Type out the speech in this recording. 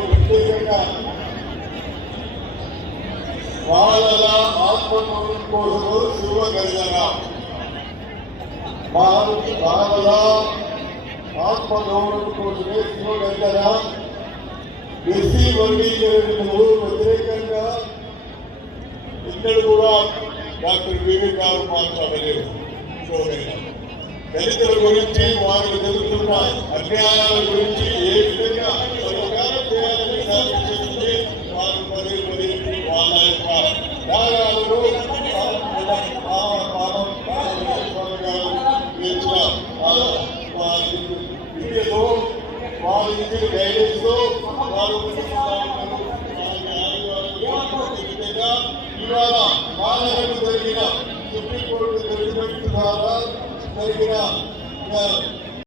ప్రత్యేకంగా వాళ్ళ ఆత్మగౌరవం కోసము శివ గర్జన వాళ్ళ ఆత్మగౌరవం కోసమే శివ గర్జన ఎస్సీ వర్గీకరణకు వ్యతిరేకంగా ఇక్కడ కూడా డాక్టర్ వివేక్ గారు మాట్లాడలేదు. దళితుల గురించి వారికి జరుగుతున్న అన్యాయాల గురించి ఏ విధంగా పరిష్కారం చేయాలని సాధించింది వారు మరి వాళ్ళ యొక్క త్యాగాలను ఇండియాలో వారి ఇంటికి గైడెన్స్ తో వారు ఇవాళ మానవులకు జరిగిన సుప్రీంకోర్టు జడ్జిమెంట్ ద్వారా జరిగిన